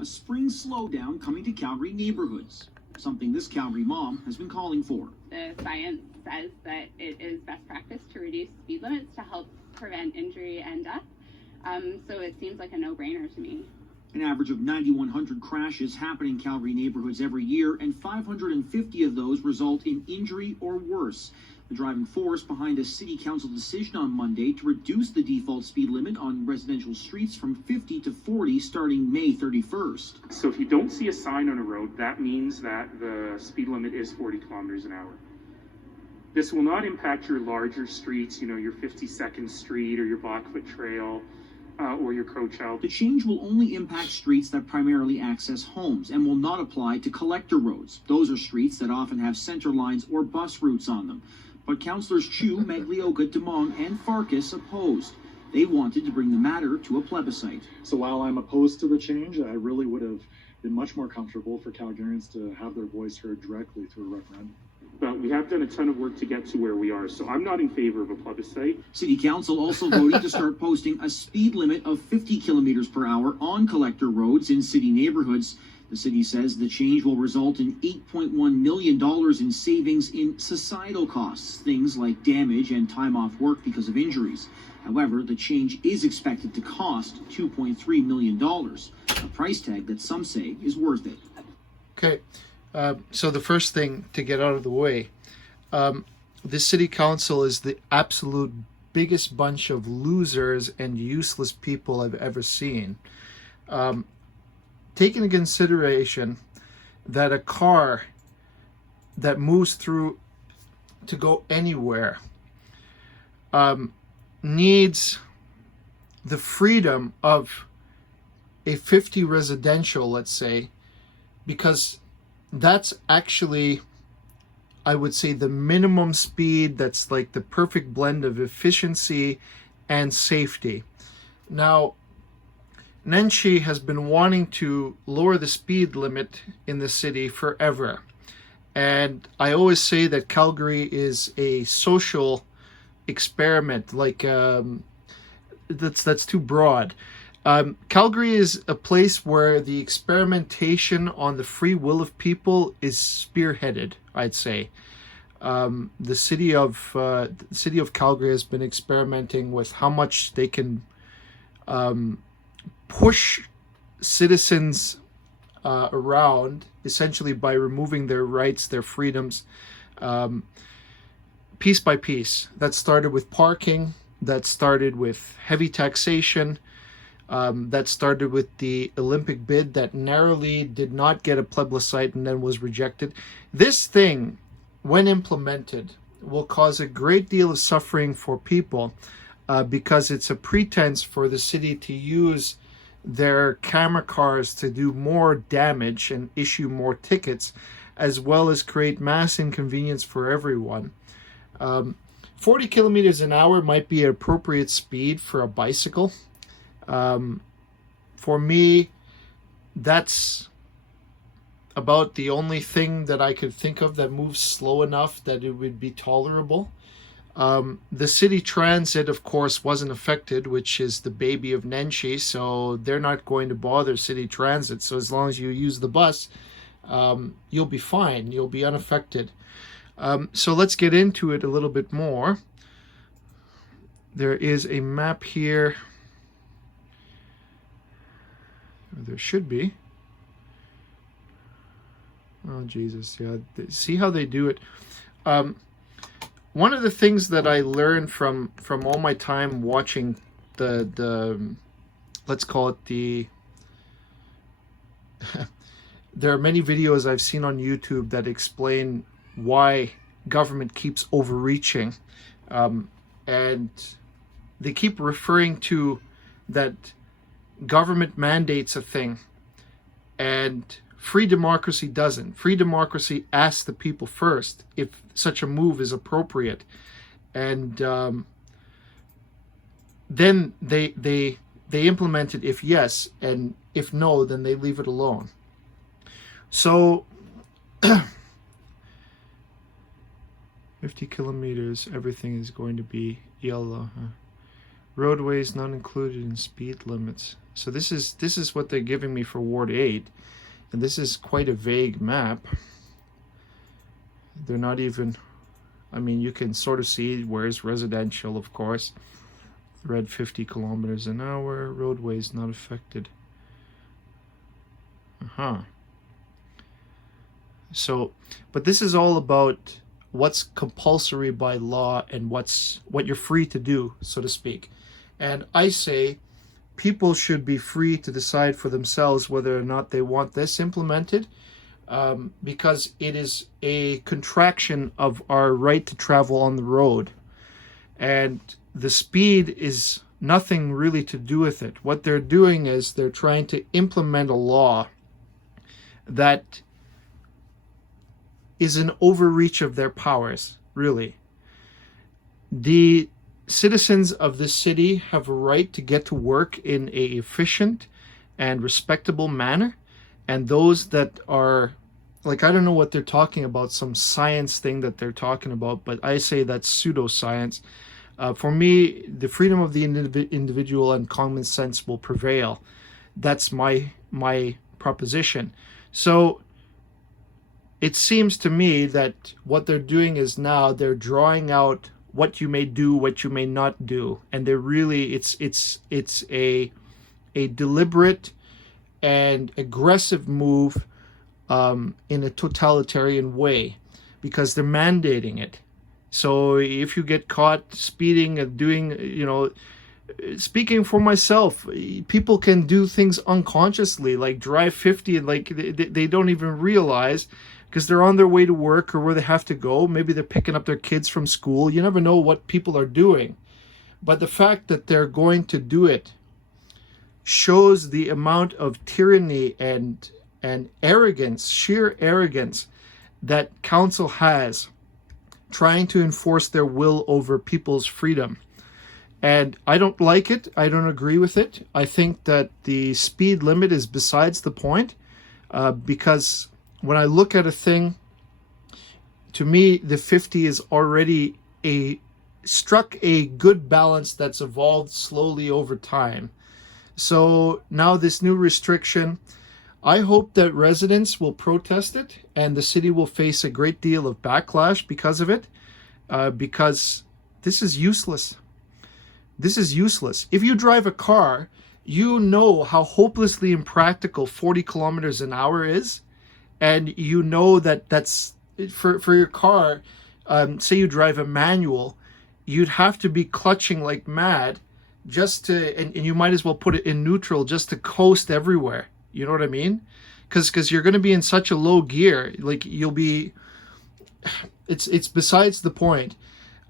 a spring slowdown coming to Calgary neighborhoods, something this Calgary mom has been calling for. The science says that it is best practice to reduce speed limits to help prevent injury and death. So it seems like a no-brainer to me. An average of 9,100 crashes happen in Calgary neighborhoods every year, and 550 of those result in injury or worse. The driving force behind a city council decision on Monday to reduce the default speed limit on residential streets from 50 to 40 starting May 31st. So if you don't see a sign on a road, that means that the speed limit is 40 kilometers an hour. This will not impact your larger streets, your 52nd Street or your Blackfoot Trail, or your Crowchild. The change will only impact streets that primarily access homes and will not apply to collector roads. Those are streets that often have center lines or bus routes on them. But councillors Chu, Maglioka, Demong, and Farkas opposed. They wanted to bring the matter to a plebiscite. So while I'm opposed to the change, I really would have been much more comfortable for Calgarians to have their voice heard directly through a referendum. But we have done a ton of work to get to where we are, so I'm not in favor of a plebiscite. City Council also voted to start posting a speed limit of 50 kilometers per hour on collector roads in city neighborhoods. The city says the change will result in $8.1 million in savings in societal costs, things like damage and time off work because of injuries. However, the change is expected to cost $2.3 million, a price tag that some say is worth it. Okay. So the first thing to get out of the way, this city council is the absolute biggest bunch of losers and useless people I've ever seen. Take into consideration that a car that moves through to go anywhere needs the freedom of a 50 residential, let's say, because that's actually, I would say, the minimum speed that's like the perfect blend of efficiency and safety. Now, Nenshi has been wanting to lower the speed limit in the city forever. And I always say that Calgary is a social experiment, like that's too broad. Calgary is a place where the experimentation on the free will of people is spearheaded, I'd say. The city of Calgary has been experimenting with how much they can push citizens around, essentially by removing their rights, their freedoms, piece by piece. That started with parking, that started with heavy taxation, that started with the Olympic bid that narrowly did not get a plebiscite and then was rejected. This thing, when implemented, will cause a great deal of suffering for people because it's a pretense for the city to use their camera cars to do more damage and issue more tickets, as well as create mass inconvenience for everyone. 40 kilometers an hour might be an appropriate speed for a bicycle. For me, that's about the only thing that I could think of that moves slow enough that it would be tolerable. The city transit, of course, wasn't affected, which is the baby of Nenshi, so they're not going to bother city transit. So as long as you use the bus, you'll be fine. You'll be unaffected. So let's get into it a little bit more. There is a map here. There should be. Oh, Jesus. Yeah. See how they do it. One of the things that I learned from all my time watching the let's call it the there are many videos I've seen on YouTube that explain why government keeps overreaching, and they keep referring to that government mandates a thing and free democracy doesn't. Free democracy asks the people first if such a move is appropriate, and then they implement it if yes, and if no, then they leave it alone. So 50 kilometers, everything is going to be yellow. Roadways not included in speed limits. So this is what they're giving me for Ward 8. And this is quite a vague map. They're not even, I mean, you can sort of see where's residential, of course. Red 50 kilometers an hour. Roadways not affected. So, but this is all about what's compulsory by law and what you're free to do, so to speak. And I say people should be free to decide for themselves whether or not they want this implemented, because it is a contraction of our right to travel on the road. And the speed is nothing really to do with it. What they're doing is they're trying to implement a law that is an overreach of their powers, really. The citizens of this city have a right to get to work in a efficient and respectable manner, and those that are, like, I don't know what they're talking about, some science thing that they're talking about, but I say that's pseudoscience. For me, the freedom of the individual and common sense will prevail. That's my proposition. So it seems to me that what they're doing is now they're drawing out what you may do, what you may not do, and they're really it's a deliberate and aggressive move in a totalitarian way, because they're mandating it. So if you get caught speeding and doing, speaking for myself, people can do things unconsciously, like drive 50 and like they don't even realize, because they're on their way to work or where they have to go. Maybe they're picking up their kids from school. You never know what people are doing. But the fact that they're going to do it shows the amount of tyranny and arrogance, sheer arrogance, that council has, trying to enforce their will over people's freedom. And I don't like it. I don't agree with it. I think that the speed limit is besides the point, because when I look at a thing, to me, the 50 is already struck a good balance that's evolved slowly over time. So now this new restriction, I hope that residents will protest it and the city will face a great deal of backlash because of it, because this is useless. This is useless. If you drive a car, you know how hopelessly impractical 40 kilometers an hour is. And you know that that's for your car. Say you drive a manual, you'd have to be clutching like mad just to, and you might as well put it in neutral just to coast everywhere. You know what I mean? Because you're going to be in such a low gear, like you'll be. It's besides the point.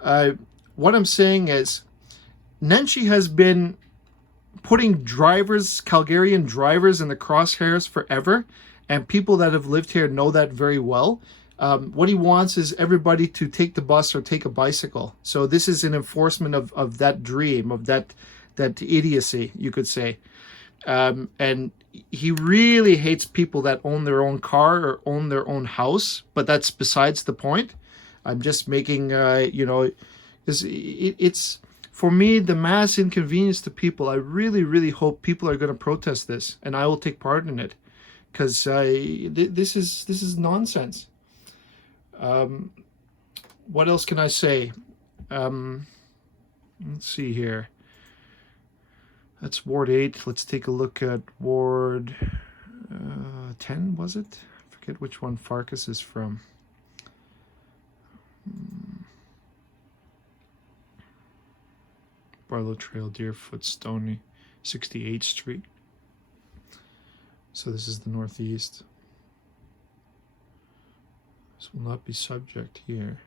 What I'm saying is, Nenshi has been putting Calgarian drivers in the crosshairs forever. And people that have lived here know that very well. What he wants is everybody to take the bus or take a bicycle. So this is an enforcement of that dream, of that idiocy, you could say. And he really hates people that own their own car or own their own house. But that's besides the point. I'm just making, because it's, for me, the mass inconvenience to people. I really, really hope people are going to protest this, and I will take part in it. Because this is nonsense. What else can I say? Let's see here. That's Ward 8. Let's take a look at Ward 10, was it? I forget which one Farkas is from. Barlow Trail, Deerfoot, Stony, 68th Street. So this is the northeast. This will not be subject here.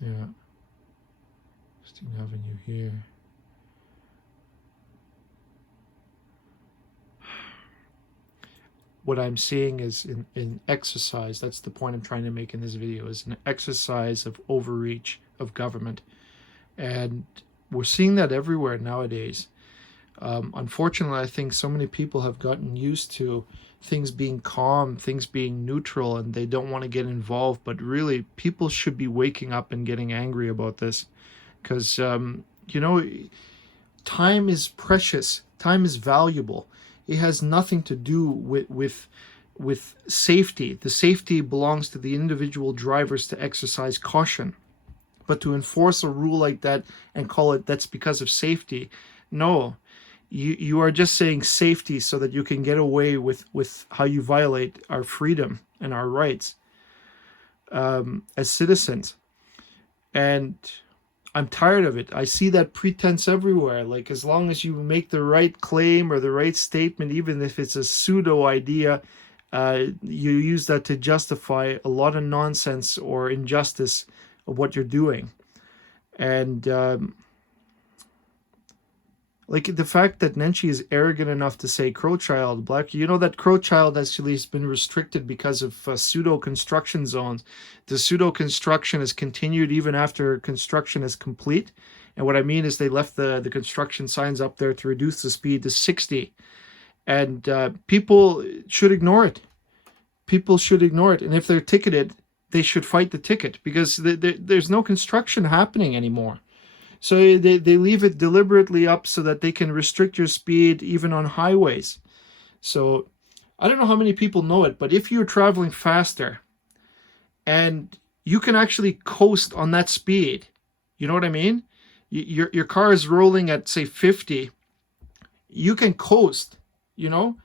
Yeah. Christine Avenue here. What I'm seeing is in exercise, that's the point I'm trying to make in this video, is an exercise of overreach of government. And we're seeing that everywhere nowadays. Unfortunately, I think so many people have gotten used to things being calm, things being neutral, and they don't want to get involved. But really, people should be waking up and getting angry about this, because you know, time is precious, time is valuable. It has nothing to do with safety. The safety belongs to the individual drivers to exercise caution. But to enforce a rule like that and call it that's because of safety, no. You are just saying safety so that you can get away with how you violate our freedom and our rights as citizens. And I'm tired of it. I see that pretense everywhere. Like, as long as you make the right claim or the right statement, even if it's a pseudo idea, you use that to justify a lot of nonsense or injustice of what you're doing. And like the fact that Nenshi is arrogant enough to say Crow Child, Black, you know that Crow Child actually has been restricted because of pseudo construction zones. The pseudo construction has continued even after construction is complete. And what I mean is they left the construction signs up there to reduce the speed to 60. And people should ignore it. People should ignore it. And if they're ticketed, they should fight the ticket, because there's no construction happening anymore. So they leave it deliberately up so that they can restrict your speed even on highways. So I don't know how many people know it, but if you're traveling faster and you can actually coast on that speed, you know what I mean? Your car is rolling at, say, 50. You can coast, you know?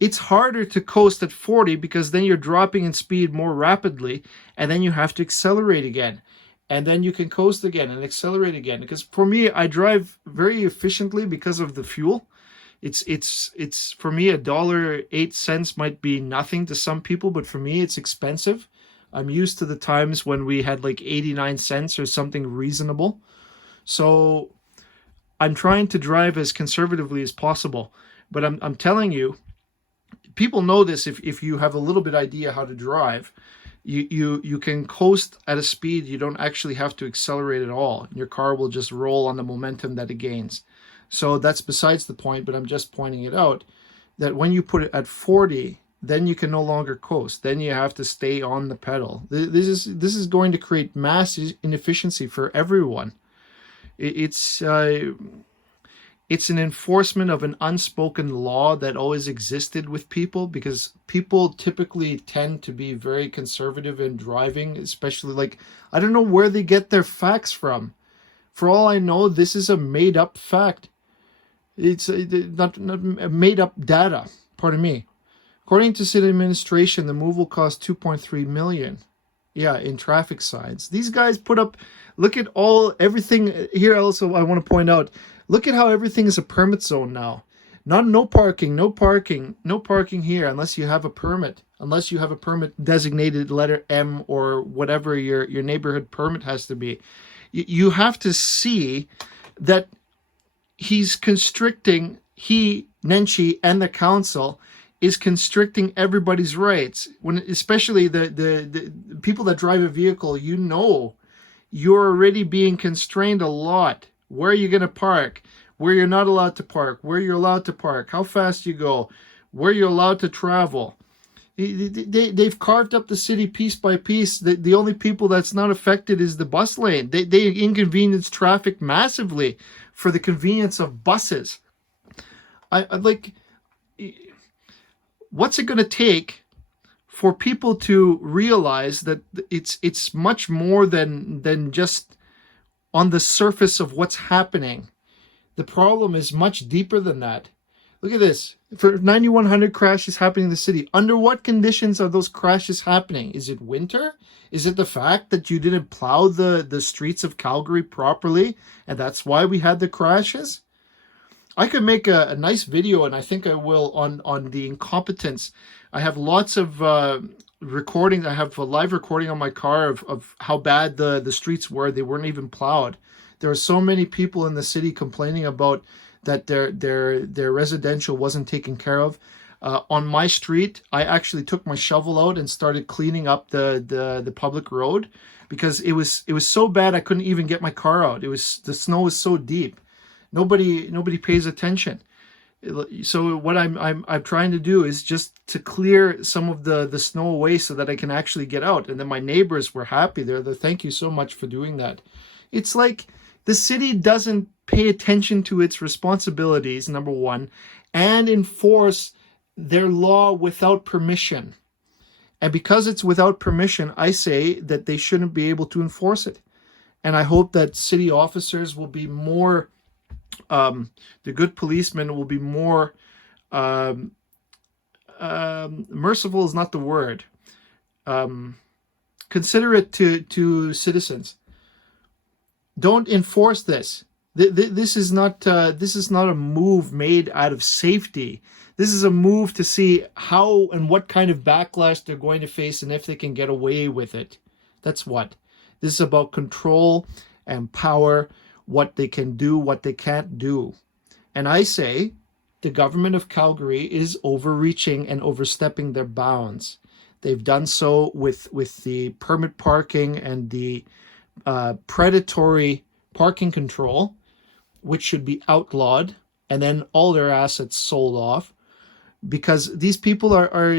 It's harder to coast at 40 because then you're dropping in speed more rapidly, and then you have to accelerate again. And then you can coast again and accelerate again. Because for me, I drive very efficiently because of the fuel. It's for me, $1.08 might be nothing to some people, but for me, it's expensive. I'm used to the times when we had like 89 cents or something reasonable. So I'm trying to drive as conservatively as possible. But I'm telling you, people know this if you have a little bit idea how to drive. You can coast at a speed you don't actually have to accelerate at all. Your car will just roll on the momentum that it gains. So that's besides the point, but I'm just pointing it out that when you put it at 40, then you can no longer coast. Then you have to stay on the pedal. This is going to create mass inefficiency for everyone. It's an enforcement of an unspoken law that always existed with people, because people typically tend to be very conservative in driving, especially, like, I don't know where they get their facts from. For all I know, this is a made-up fact. It's not made-up data, pardon me. According to city administration, the move will cost $2.3 million. Yeah, in traffic signs. These guys put up, look at everything here. Also, I want to point out, look at how everything is a permit zone now. No parking here unless you have a permit. Unless you have a permit designated letter M or whatever your neighborhood permit has to be. You have to see that he's constricting, Nenshi, and the council is constricting everybody's rights. When especially the people that drive a vehicle, you're already being constrained a lot. Where are you going to park? Where you're not allowed to park? Where you're allowed to park? How fast you go? Where you're allowed to travel? They've carved up the city piece by piece. The only people that's not affected is the bus lane. They inconvenience traffic massively for the convenience of buses. I like, what's it going to take for people to realize that it's much more than just on the surface of what's happening? The problem is much deeper than that. Look at this. For 9,100 crashes happening in the city, under what conditions are those crashes happening? Is it winter? Is it the fact that you didn't plow the streets of Calgary properly, and that's why we had the crashes? I could make a nice video, and I think I will, on the incompetence. I have lots of recordings. I have a live recording on my car of how bad the streets were. They weren't even plowed. There are so many people in the city complaining about that their residential wasn't taken care of. On my street, I actually took my shovel out and started cleaning up the public road, because it was so bad I couldn't even get my car out. The snow was so deep. Nobody pays attention. So what I'm trying to do is just to clear some of the snow away so that I can actually get out. And then my neighbors were happy. They're thank you so much for doing that. It's like the city doesn't pay attention to its responsibilities, number one, and enforce their law without permission. And because it's without permission, I say that they shouldn't be able to enforce it. And I hope that city officers will be more, the good policemen will be more, merciful is not the word, considerate to citizens. Don't enforce this. This is not a move made out of safety. This is a move to see how and what kind of backlash they're going to face and if they can get away with it. That's what. This is about control and power, what they can do, what they can't do. And I say the government of Calgary is overreaching and overstepping their bounds. They've done so with the permit parking and the predatory parking control, which should be outlawed, and then all their assets sold off, because these people are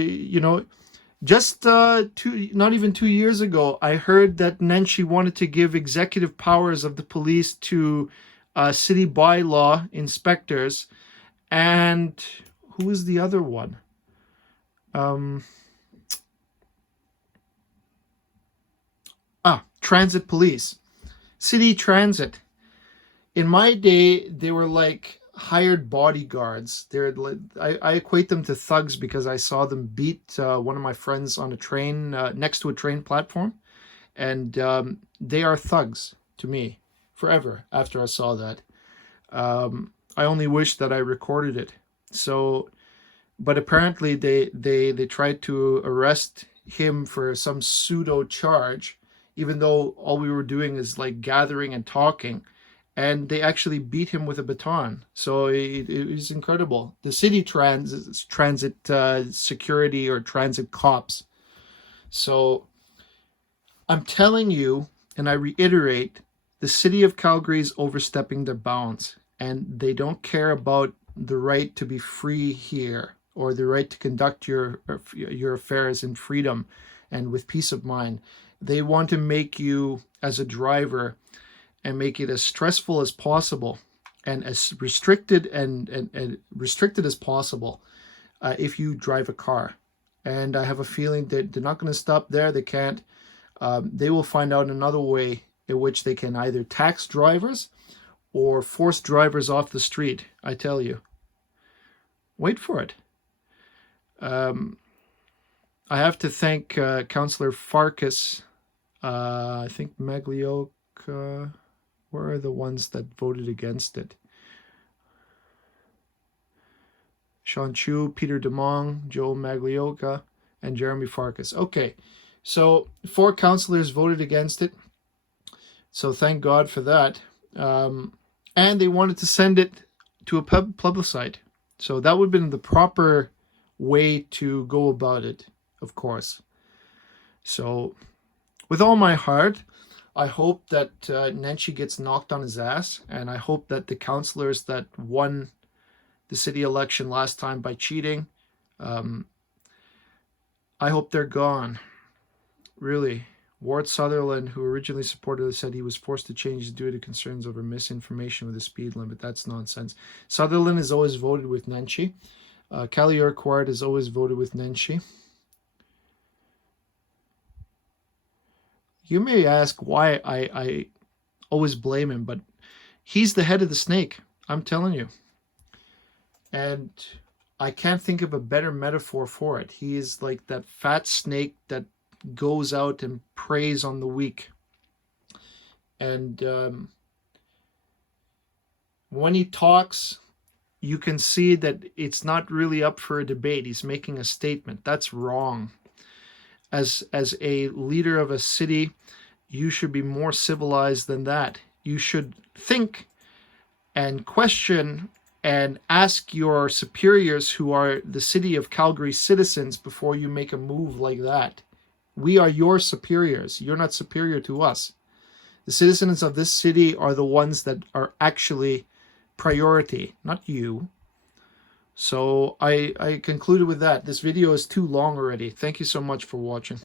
just not even 2 years ago, I heard that Nenshi wanted to give executive powers of the police to city bylaw inspectors, and who was the other one? Transit police, city transit. In my day, they were like hired bodyguards. I equate them to thugs because I saw them beat one of my friends on a train, next to a train platform, and they are thugs to me forever after I saw that. I only wish that I recorded it. So, but apparently they tried to arrest him for some pseudo charge, even though all we were doing is like gathering and talking. And they actually beat him with a baton. So it was incredible. The city transit security or transit cops. So I'm telling you, and I reiterate, the city of Calgary is overstepping their bounds. And they don't care about the right to be free here, or the right to conduct your affairs in freedom and with peace of mind. They want to make you, as a driver, and make it as stressful as possible and as restricted and restricted as possible if you drive a car. And I have a feeling that they're not going to stop there. They can't. They will find out another way in which they can either tax drivers or force drivers off the street. I tell you. Wait for it. I have to thank Councillor Farkas. I think Maglioka. Where are the ones that voted against it? Sean Chu, Peter DeMong, Joe Maglioka, and Jeremy Farkas. Okay, so 4 councillors voted against it. So thank God for that. And they wanted to send it to a plebiscite. So that would have been the proper way to go about it, of course. So with all my heart, I hope that Nenshi gets knocked on his ass, and I hope that the councillors that won the city election last time by cheating, I hope they're gone. Really. Ward Sutherland, who originally supported it, said he was forced to change due to concerns over misinformation with the speed limit. That's nonsense. Sutherland has always voted with Nenshi. Callie Urquhart has always voted with Nenshi. You may ask why I always blame him, but he's the head of the snake. I'm telling you. And I can't think of a better metaphor for it. He is like that fat snake that goes out and preys on the weak. And when he talks, you can see that it's not really up for a debate. He's making a statement. That's wrong. As a leader of a city, you should be more civilized than that. You should think and question and ask your superiors, who are the city of Calgary citizens, before you make a move like that. We are your superiors. You're not superior to us. The citizens of this city are the ones that are actually priority, not you. So I concluded with that. This video is too long already. Thank you so much for watching.